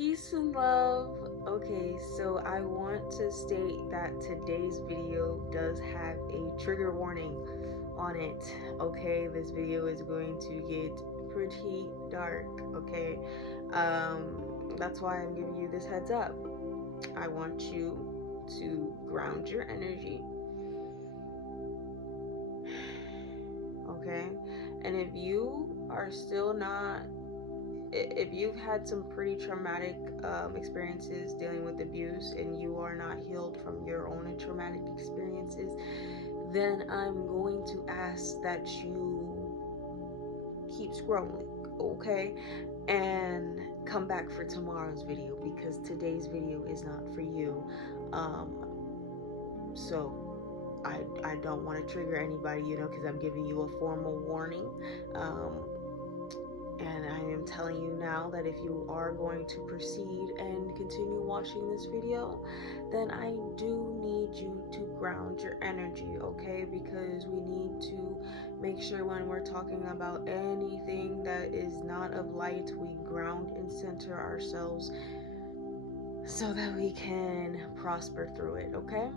Peace and love. Okay, so I want to state that today's video does have a trigger warning on it. Okay, this video is going to get pretty dark. Okay, that's why I'm giving you this heads up. I want you to ground your energy. Okay, and if you are still not, if you've had some pretty traumatic experiences dealing with abuse and you are not healed from your own traumatic experiences, then I'm going to ask that you keep scrolling, okay, and come back for tomorrow's video, because today's video is not for you. So I don't want to trigger anybody, because I'm giving you a formal warning. And I am telling you now that if you are going to proceed and continue watching this video, then I do need you to ground your energy, okay? Because we need to make sure when we're talking about anything that is not of light, we ground and center ourselves so that we can prosper through it, okay?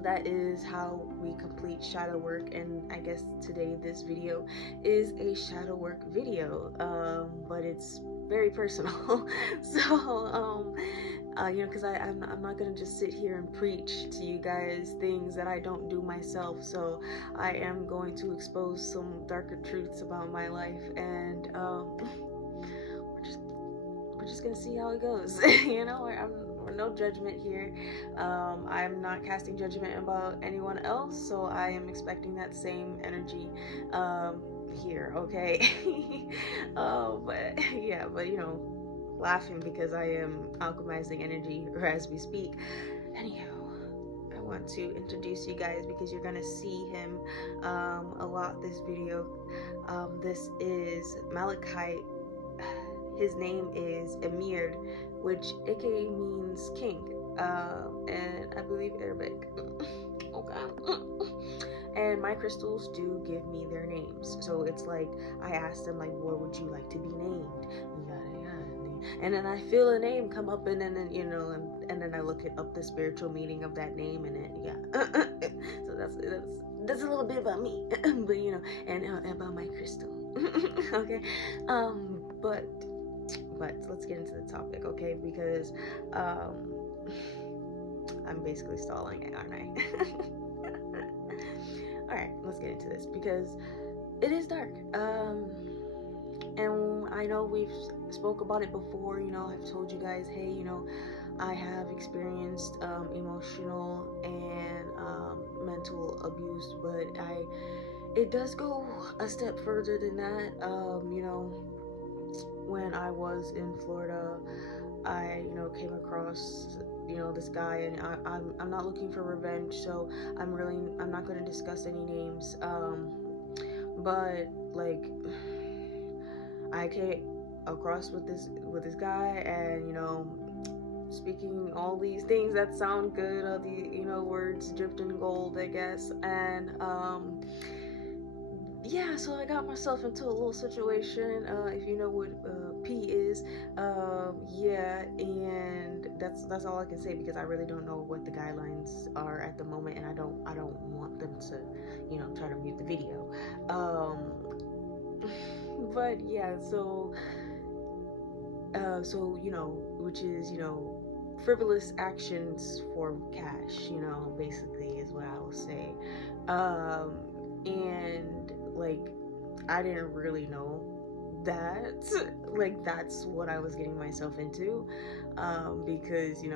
That is how we complete shadow work, and I guess today this video is a shadow work video, but it's very personal. So because I'm not gonna just sit here and preach to you guys things that I don't do myself. So I am going to expose some darker truths about my life, and we're just gonna see how it goes. No judgment here. I'm not casting judgment about anyone else, so I am expecting that same energy here, okay? But laughing because I am alchemizing energy as we speak. Anyhow, I want to introduce you guys because you're gonna see him a lot this video. This is Malachite. His name is Emir, which aka means king, and I believe Arabic. Okay. And my crystals do give me their names, so it's like I asked them, like, what would you like to be named? Yada yada. And then I feel a name come up, and then and then I look up the spiritual meaning of that name, and then so that's a little bit about me, but and about my crystal. Okay, but let's get into the topic, okay? Because I'm basically stalling, aren't I? All right, let's get into this because it is dark. And I know we've spoke about it before. I've told you guys, hey, I have experienced emotional and mental abuse, but it does go a step further than that. When I was in Florida, I came across this guy, and I'm not looking for revenge, so I'm not going to discuss any names, but like I came across with this guy, and speaking all these things that sound good, all the words dripped in gold, I guess, and yeah, so I got myself into a little situation, if you know what P is, yeah, and that's all I can say, because I really don't know what the guidelines are at the moment, and I don't want them to, try to mute the video, but yeah, so which is, frivolous actions for cash, basically is what I will say, and like I didn't really know that like that's what I was getting myself into, because it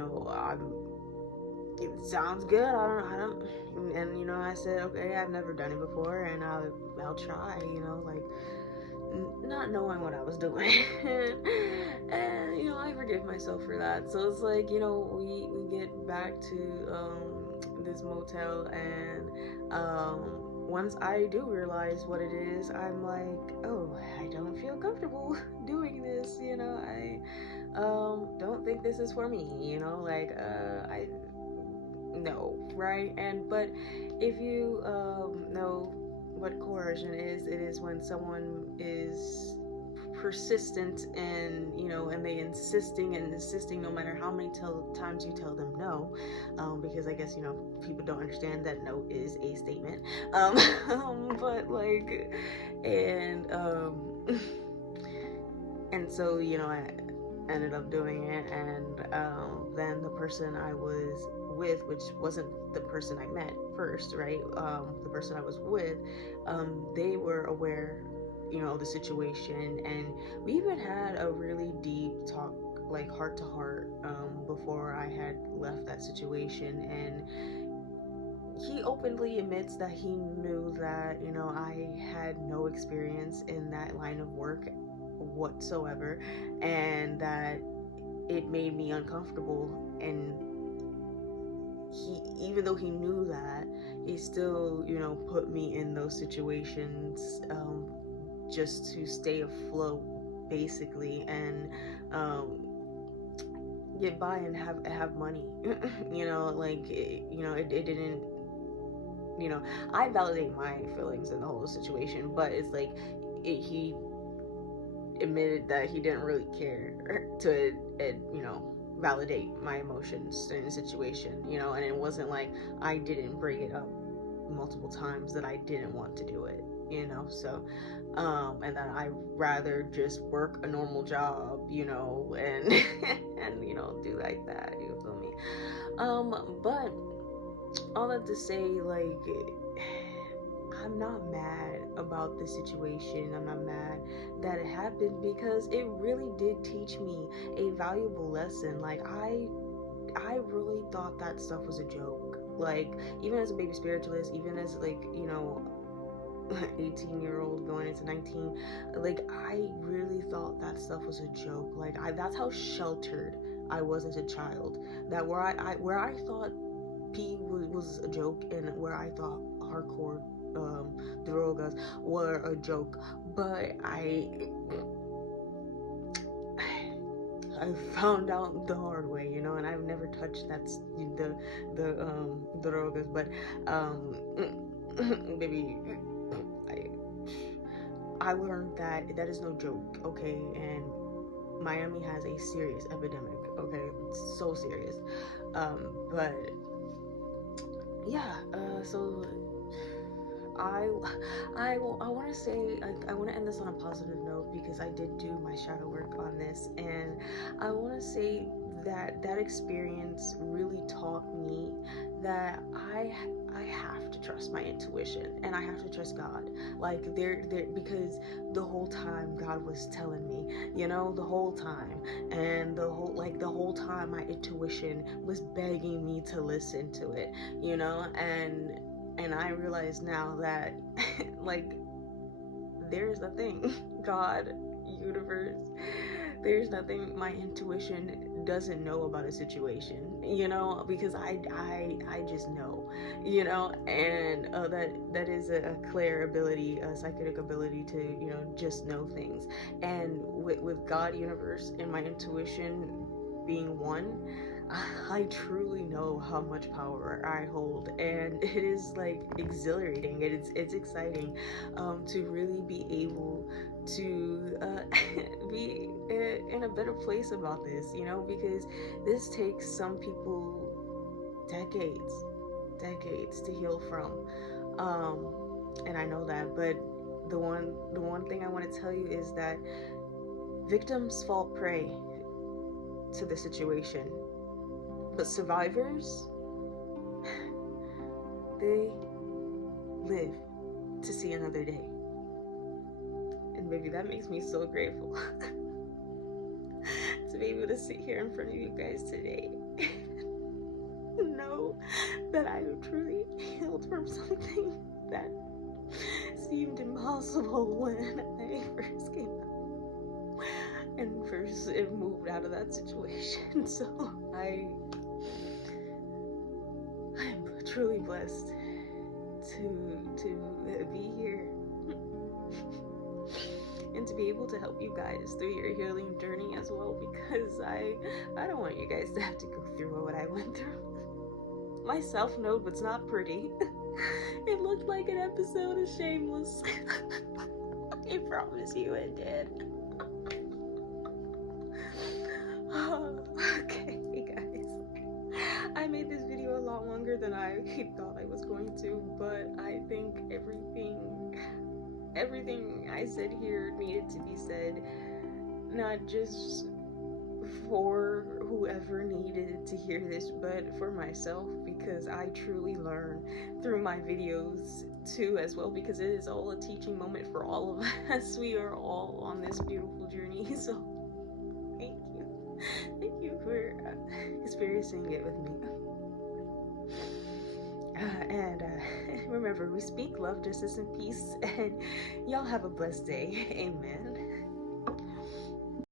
sounds good. I don't and I said, okay, I've never done it before, and I'll try, like not knowing what I was doing. And I forgive myself for that. So it's like, we get back to this motel, and once I do realize what it is, I'm like, oh, I don't feel comfortable doing this, I don't think this is for me, I no, right? But if you know what coercion is, it is when someone is persistent and, you know, and they insisting no matter how many times you tell them no, because I guess, you know, people don't understand that no is a statement, but like, and and so, you know, I ended up doing it, and then the person I was with, which wasn't the person I met first, right? The person I was with, they were aware, you know, the situation, and we even had a really deep talk, like heart to heart, before I had left that situation. And he openly admits that he knew that, you know, I had no experience in that line of work whatsoever, and that it made me uncomfortable. And he, even though he knew that, he still, you know, put me in those situations, just to stay afloat, basically, and get by and have money. You know, like, you know, it didn't, you know, I validate my feelings in the whole situation, but it's like, he admitted that he didn't really care to, you know, validate my emotions in the situation, you know. And it wasn't like I didn't bring it up multiple times that I didn't want to do it, you know. So and that I rather just work a normal job, you know, and and, you know, do like that, you feel me? But all that to say, like, I'm not mad about the situation. I'm not mad that it happened, because it really did teach me a valuable lesson. Like, I really thought that stuff was a joke. Like, even as a baby spiritualist, even as, like, you know, 18-year-old going into 19, like, I really thought that stuff was a joke. Like, that's how sheltered I was as a child. That where I thought P was a joke, and where I thought hardcore drogas were a joke, but I found out the hard way, you know. And I've never touched the drogas, but baby, I learned that is no joke, okay? And Miami has a serious epidemic, okay? It's so serious. But yeah, so I want to say, like, I want to end this on a positive note, because I did do my shadow work on this, and I want to say that experience really taught me that I have to trust my intuition, and I have to trust God. Like, because the whole time God was telling me, you know, the whole time, and the whole time my intuition was begging me to listen to it, you know. And I realize now that like, there's nothing, God, universe, there's nothing my intuition doesn't know about a situation, you know, because I just know, you know. And that is a clear ability, a psychic ability to, you know, just know things. And with God, universe, and my intuition being one, I truly know how much power I hold, and it is, like, exhilarating. It's exciting to really be able to be in a better place about this, you know, because this takes some people decades to heal from, and I know that. But the one thing I want to tell you is that victims fall prey to the situation, but survivors, they live to see another day. And baby, that makes me so grateful to be able to sit here in front of you guys today and know that I have truly healed from something that seemed impossible when I first came out and first moved out of that situation. So I'm truly blessed to be here and to be able to help you guys through your healing journey as well, because I don't want you guys to have to go through what I went through. My self-note was not pretty. It looked like an episode of Shameless. I promise you it did. made this video a lot longer than I thought I was going to, but I think everything I said here needed to be said, not just for whoever needed to hear this, but for myself, because I truly learn through my videos too as well, because it is all a teaching moment for all of us. We are all on this beautiful journey, so thank you for experiencing it with me. And remember, we speak love, justice, and peace, and y'all have a blessed day. Amen.